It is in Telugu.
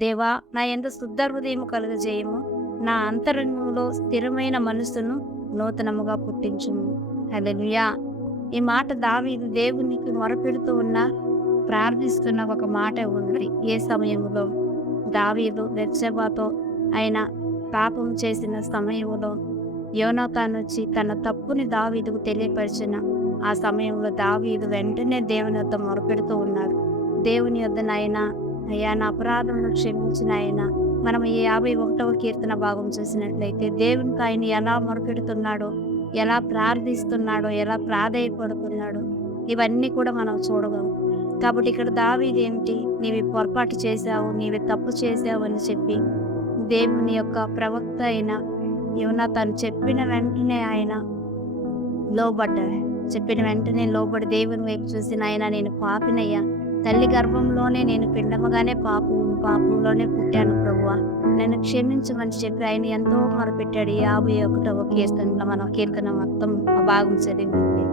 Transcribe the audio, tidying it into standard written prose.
దేవా, నా యందు శుద్ధ హృదయము కలుగజేయము, నా అంతరంగంలో స్థిరమైన మనస్సును నూతనముగా పుట్టించుము. హల్లెలూయా. ఈ మాట దావీదు దేవునికి మొరపెడుతూ ఉన్న ప్రార్థిస్తున్న ఒక మాట ఉంది. ఏ సమయంలో దావీదు బెత్షెబాతో ఆయన పాపం చేసిన సమయంలో యోనాతాను వచ్చి తన తప్పుని దావీదుకు తెలియపరిచిన ఆ సమయంలో దావీదు వెంటనే దేవుని వద్ద మొరపెడుతూ ఉన్నాడు. దేవుని యొద్ద నాయనా, అయ్యా నా అపరాధమును క్షమించిన ఆయన. మనం ఈ 51వ కీర్తన భాగం చూసినట్లయితే దేవునికి ఆయన ఎలా మొరపెడుతున్నాడో, ఎలా ప్రార్థిస్తున్నాడో, ఎలా ప్రాధేయపడుతున్నాడో ఇవన్నీ కూడా మనం చూడగలం. కాబట్టి ఇక్కడ దావీదు ఏమిటి, నీవి పొరపాటు చేశావు, నీవి తప్పు చేశావు అని చెప్పి దేవుని యొక్క ప్రవక్త అయిన యోనాతాను చెప్పిన వెంటనే ఆయన లోబడ్డాడు. చెప్పిన వెంటనే లోబడి దేవుని వైపు చూసి, నాయనా నేను పాపినయ్యా, తల్లి గర్భంలోనే నేను పిండముగానే పాపంలోనే పుట్టాను ప్రభువా, నన్ను క్షమించమని చెప్పి ఆయన ఎంతో మొరపెట్టాడు. 51వ కీర్తనలో మనం కీర్తన మొత్తం ఆ భాగం చదివింది.